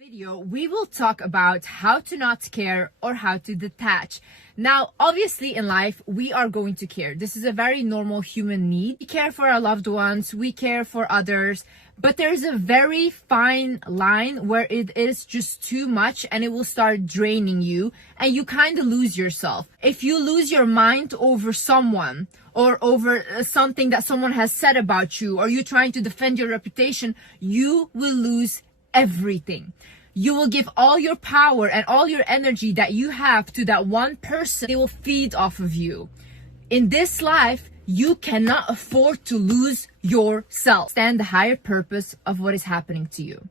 Video, we will talk about how to not care or how to detach. Now, obviously in life, we are going to care. This is a very normal human need. We care for our loved ones, we care for others, but there's a very fine line where it is just too much and it will start draining you and you kind of lose yourself. If you lose your mind over someone or over something that someone has said about you, or you trying to defend your reputation, you will lose everything. You will give all your power and all your energy that you have to that one person. They will feed off of you. In this life, you cannot afford to lose yourself. Stand the higher purpose of what is happening to you.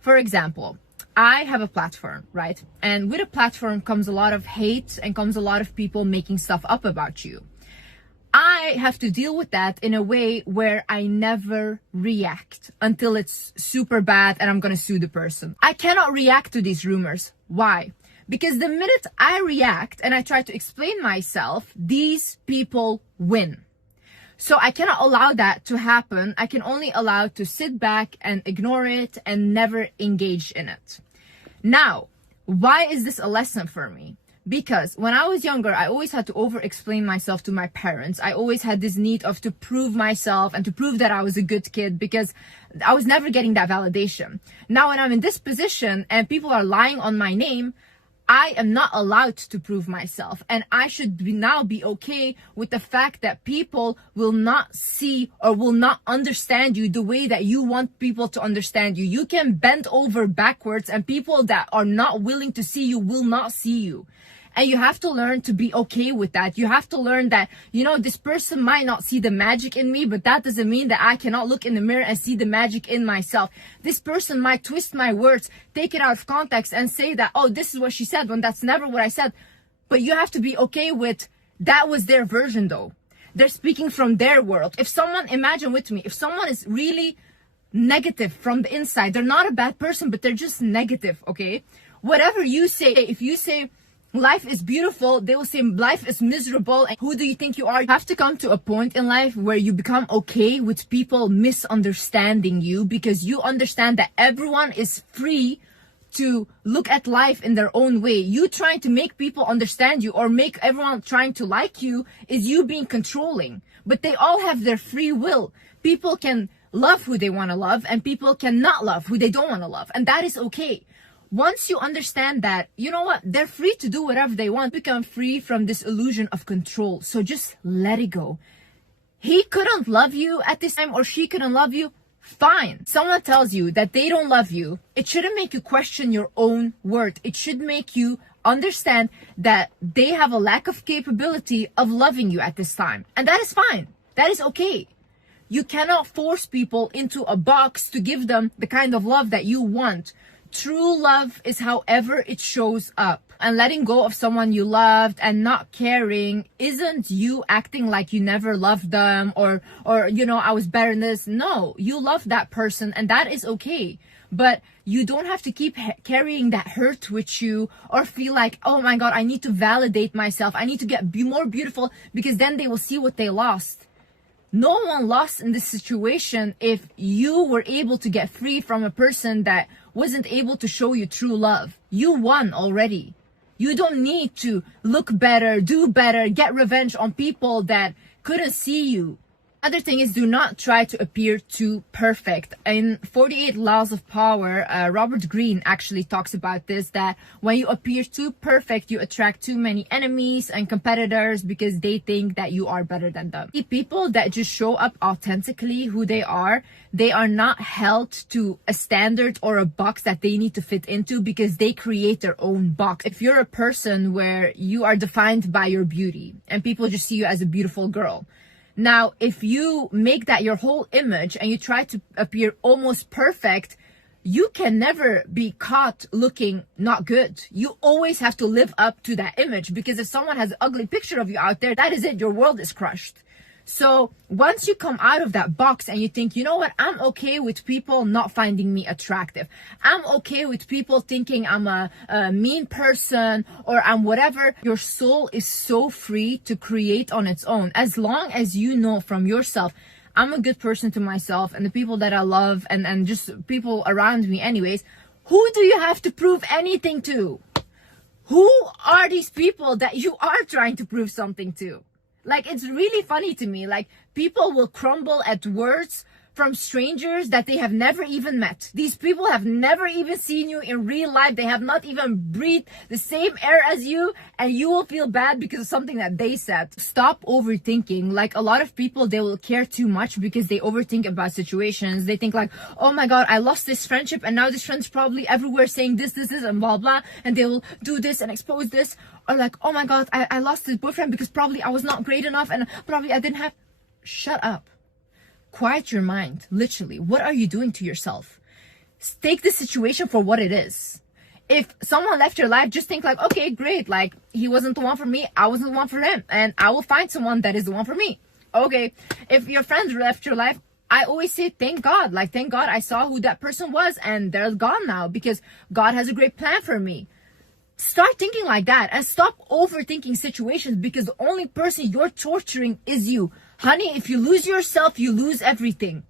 For example, I have a platform, right? And with a platform comes a lot of hate and comes a lot of people making stuff up about you. I have to deal with that in a way where I never react until it's super bad and I'm gonna sue the person. I cannot react to these rumors. Why? Because the minute I react and I try to explain myself, these people win. So I cannot allow that to happen. I can only allow to sit back and ignore it and never engage in it. Now, why is this a lesson for me? Because when I was younger, I always had to over-explain myself to my parents. I always had this need of to prove myself and to prove that I was a good kid because I was never getting that validation. Now, when I'm in this position and people are lying on my name, I am not allowed to prove myself. And I should now be okay with the fact that people will not see or will not understand you the way that you want people to understand you. You can bend over backwards and people that are not willing to see you will not see you. And you have to learn to be okay with that. You have to learn that, you know, this person might not see the magic in me, but that doesn't mean that I cannot look in the mirror and see the magic in myself. This person might twist my words, take it out of context and say that, oh, this is what she said when that's never what I said. But you have to be okay with that was their version though. They're speaking from their world. If someone, imagine with me, if someone is really negative from the inside, they're not a bad person, but they're just negative, okay? Whatever you say, if you say, life is beautiful, they will say life is miserable and who do you think you are? You have to come to a point in life where you become okay with people misunderstanding you because you understand that everyone is free to look at life in their own way. You trying to make people understand you or make everyone trying to like you is you being controlling. But they all have their free will. People can love who they want to love and people cannot love who they don't want to love. And that is okay. Once you understand that, you know what, they're free to do whatever they want, become free from this illusion of control. So just let it go. He couldn't love you at this time or she couldn't love you, fine. Someone tells you that they don't love you, it shouldn't make you question your own worth. It should make you understand that they have a lack of capability of loving you at this time. And that is fine. That is okay. You cannot force people into a box to give them the kind of love that you want. True love is however it shows up. And letting go of someone you loved and not caring isn't you acting like you never loved them or you know, I was better than this. No, you love that person and that is okay. But you don't have to keep carrying that hurt with you or feel like, oh my God, I need to validate myself. I need to be more beautiful because then they will see what they lost. No one lost in this situation if you were able to get free from a person that wasn't able to show you true love. You won already. You don't need to look better, do better, get revenge on people that couldn't see you. Other thing is, do not try to appear too perfect. In 48 Laws of Power, Robert Greene actually talks about this, that when you appear too perfect, you attract too many enemies and competitors because they think that you are better than them. The people that just show up authentically who they are not held to a standard or a box that they need to fit into because they create their own box. If you're a person where you are defined by your beauty and people just see you as a beautiful girl, now, if you make that your whole image and you try to appear almost perfect, you can never be caught looking not good. You always have to live up to that image because if someone has an ugly picture of you out there, that is it. Your world is crushed. So once you come out of that box and you think, you know what, I'm okay with people not finding me attractive. I'm okay with people thinking I'm a mean person or I'm whatever. Your soul is so free to create on its own. As long as you know from yourself, I'm a good person to myself and the people that I love and just people around me anyways, Who do you have to prove anything to? Who are these people that you are trying to prove something to? Like, it's really funny to me. Like, people will crumble at words from strangers that they have never even met. These people have never even seen you in real life. They have not even breathed the same air as you, and you will feel bad because of something that they said. Stop overthinking. Like, a lot of people, they will care too much because they overthink about situations. They think like, oh my god, I lost this friendship, and now this friend's probably everywhere saying this, and blah blah, and they will do this and expose this. Or like, oh my god, I lost this boyfriend because probably I was not great enough, and probably I didn't have... Shut up. Quiet your mind. Literally, what are you doing to yourself? Take the situation for what it is. If someone left your life, just think like, okay, great, like, he wasn't the one for me, I wasn't the one for him, and I will find someone that is the one for me. Okay, if your friends left your life, I always say thank God. Like, thank God I saw who that person was, and they're gone now because God has a great plan for me. Start thinking like that and stop overthinking situations, because the only person you're torturing is you. Honey, if you lose yourself, you lose everything.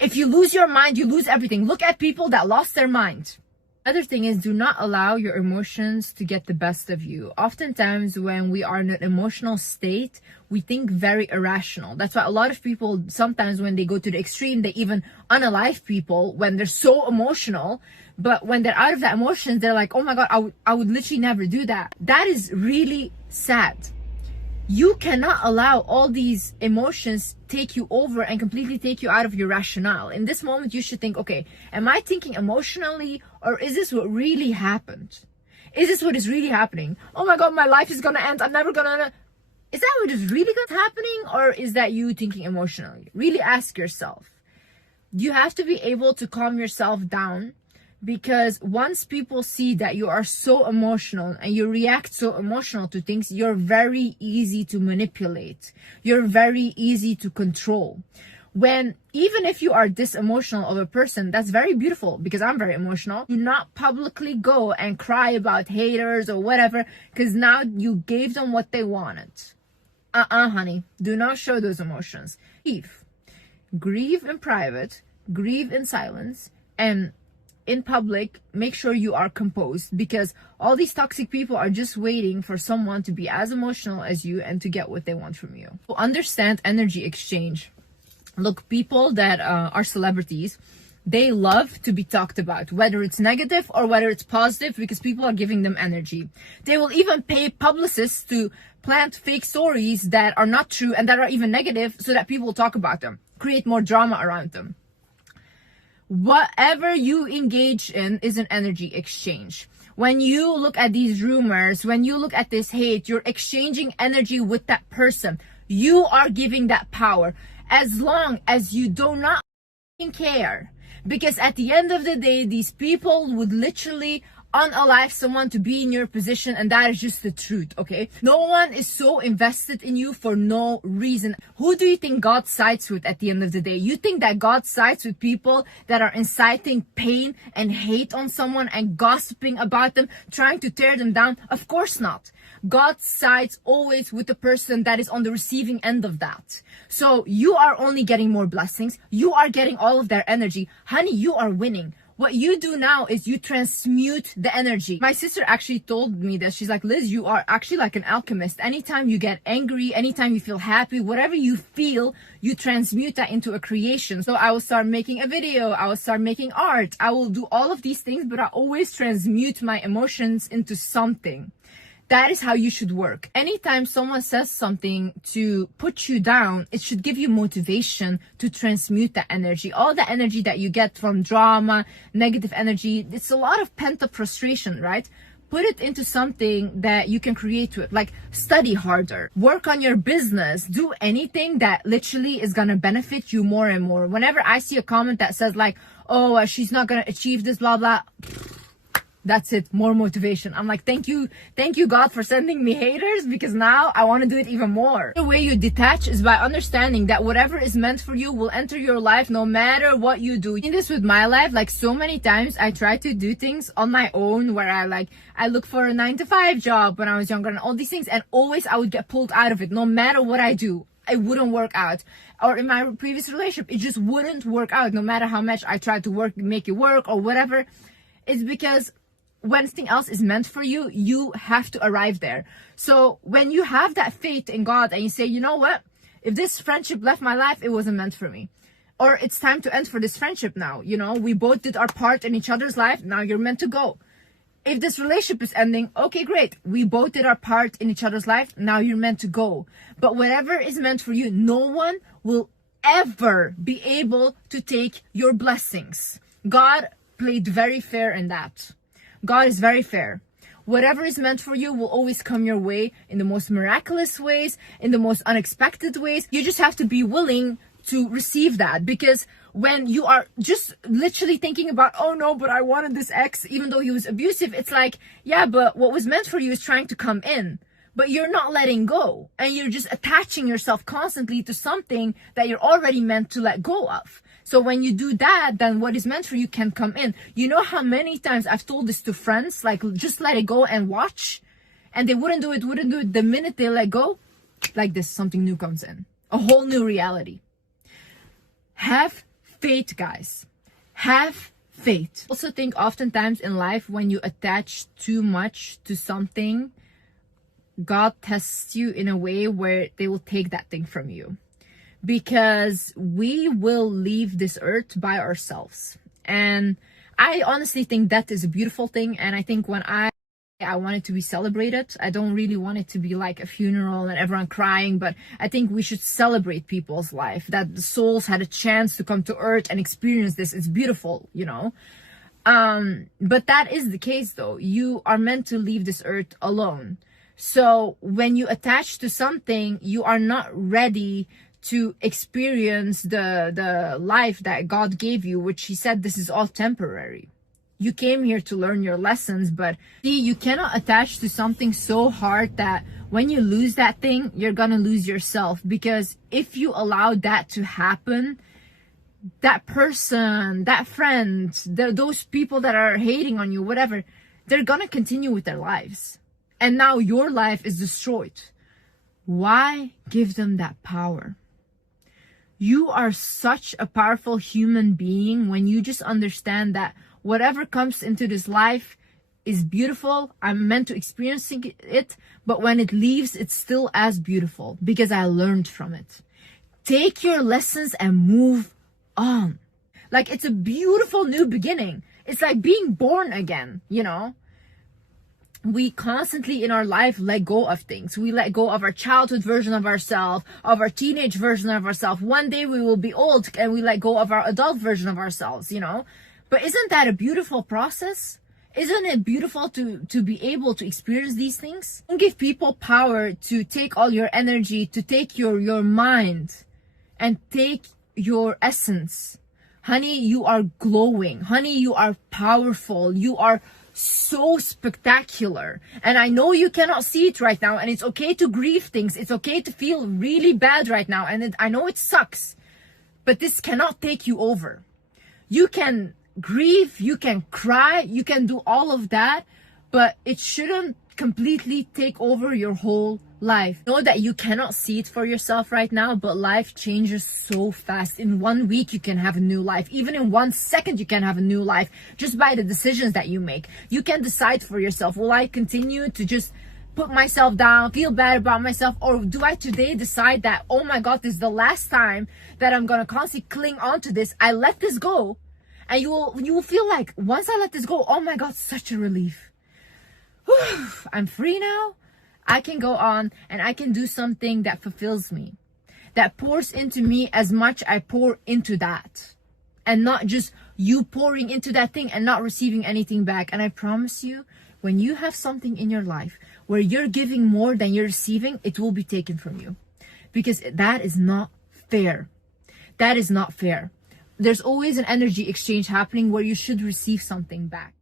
If you lose your mind, you lose everything. Look at people that lost their mind. Other thing is, do not allow your emotions to get the best of you. Oftentimes when we are in an emotional state, we think very irrational. That's why a lot of people, sometimes when they go to the extreme, they even unalive people when they're so emotional. But when they're out of that emotions, they're like, oh my god, I would literally never do that. That is really sad. You cannot allow all these emotions take you over and completely take you out of your rationale. In this moment, you should think, okay, am I thinking emotionally, or is this what really happened? Is this what is really happening? Oh my god, my life is gonna end. I'm never gonna... Is that what is really happening, or is that you thinking emotionally? Really ask yourself. You have to be able to calm yourself down, because once people see that you are so emotional and you react so emotional to things, you're very easy to manipulate. You're very easy to control. When, even if you are this emotional of a person, that's very beautiful, because I'm very emotional. Do not publicly go and cry about haters or whatever, because now you gave them what they wanted. Honey, do not show those emotions. Grieve in private, grieve in silence, and in public, make sure you are composed, because all these toxic people are just waiting for someone to be as emotional as you and to get what they want from you. So understand energy exchange. Look, people that are celebrities, they love to be talked about, whether it's negative or whether it's positive, because people are giving them energy. They will even pay publicists to plant fake stories that are not true and that are even negative, so that people will talk about them, create more drama around them. Whatever you engage in is an energy exchange. When you look at these rumors, when you look at this hate, you're exchanging energy with that person. You are giving that power, as long as you do not care. Because at the end of the day, these people would literally unalive someone to be in your position, and that is just the truth, okay? No one is so invested in you for no reason. Who do you think God sides with at the end of the day? You think that God sides with people that are inciting pain and hate on someone and gossiping about them, trying to tear them down? Of course not. God sides always with the person that is on the receiving end of that. So you are only getting more blessings. You are getting all of their energy. Honey, you are winning. What you do now is you transmute the energy. My sister actually told me that. She's like, Liz, you are actually like an alchemist. Anytime you get angry, anytime you feel happy, whatever you feel, you transmute that into a creation. So I will start making a video. I will start making art. I will do all of these things, but I always transmute my emotions into something. That is how you should work. Anytime someone says something to put you down, it should give you motivation to transmute that energy. All the energy that you get from drama, negative energy, it's a lot of pent-up frustration, right? Put it into something that you can create with, like study harder, work on your business, do anything that literally is gonna benefit you more and more. Whenever I see a comment that says like, oh, she's not gonna achieve this, blah, blah, that's it, more motivation. I'm like, thank you God for sending me haters, because now I want to do it even more. The way you detach is by understanding that whatever is meant for you will enter your life no matter what you do. In this with my life, like so many times I try to do things on my own, where I look for a 9-to-5 job when I was younger and all these things, and always I would get pulled out of it. No matter what I do, it wouldn't work out. Or in my previous relationship, it just wouldn't work out. No matter how much I tried to make it work or whatever, It's because when something else is meant for you, you have to arrive there. So when you have that faith in God and you say, you know what, if this friendship left my life, it wasn't meant for me. Or it's time to end for this friendship now. You know, we both did our part in each other's life. Now you're meant to go. If this relationship is ending, okay, great. We both did our part in each other's life. Now you're meant to go. But whatever is meant for you, no one will ever be able to take your blessings. God played very fair in that. God is very fair. Whatever is meant for you will always come your way in the most miraculous ways, in the most unexpected ways. You just have to be willing to receive that, because when you are just literally thinking about, oh no, but I wanted this ex even though he was abusive, it's like, yeah, but what was meant for you is trying to come in, but you're not letting go, and you're just attaching yourself constantly to something that you're already meant to let go of. So when you do that, then what is meant for you can come in. You know how many times I've told this to friends, like, just let it go and watch, and they wouldn't do it. The minute they let go, like this, something new comes in, a whole new reality. Have faith, guys. Have faith. I also think oftentimes in life, when you attach too much to something, God tests you in a way where they will take that thing from you. Because we will leave this earth by ourselves. And I honestly think that is a beautiful thing. And I think when I want it to be celebrated. I don't really want it to be like a funeral and everyone crying, but I think we should celebrate people's life, that the souls had a chance to come to earth and experience this. It's beautiful, you know. But that is the case though. You are meant to leave this earth alone. So when you attach to something, you are not ready to experience the life that God gave you, which he said this is all temporary. You came here to learn your lessons, but see, you cannot attach to something so hard that when you lose that thing, you're gonna lose yourself. Because if you allow that to happen, that person, that friend, those people that are hating on you, whatever, they're gonna continue with their lives. And now your life is destroyed. Why give them that power? You are such a powerful human being when you just understand that whatever comes into this life is beautiful. I'm meant to experience it, but when it leaves, it's still as beautiful because I learned from it. Take your lessons and move on. Like, it's a beautiful new beginning. It's like being born again, you know? We constantly in our life let go of things. We let go of our childhood version of ourselves, of our teenage version of ourselves. One day we will be old and we let go of our adult version of ourselves, you know? But isn't that a beautiful process? Isn't it beautiful to be able to experience these things? Don't give people power to take all your energy, to take your mind and take your essence. Honey, you are glowing. Honey, you are powerful. You are so spectacular. And I know you cannot see it right now, and it's okay to grieve things. It's okay to feel really bad right now. And I know it sucks, but this cannot take you over. You can grieve, you can cry, you can do all of that, but it shouldn't completely take over your whole life. Know that you cannot see it for yourself right now, but life changes so fast. In 1 week, you can have a new life. Even in 1 second, you can have a new life just by the decisions that you make. You can decide for yourself, will I continue to just put myself down, feel bad about myself, or do I today decide that, oh my God, this is the last time that I'm gonna constantly cling on to this. I let this go. And you will feel like, once I let this go, oh my God, such a relief. Whew, I'm free now. I can go on and I can do something that fulfills me, that pours into me as much I pour into that. And not just you pouring into that thing and not receiving anything back. And I promise you, when you have something in your life where you're giving more than you're receiving, it will be taken from you. Because that is not fair. That is not fair. There's always an energy exchange happening where you should receive something back.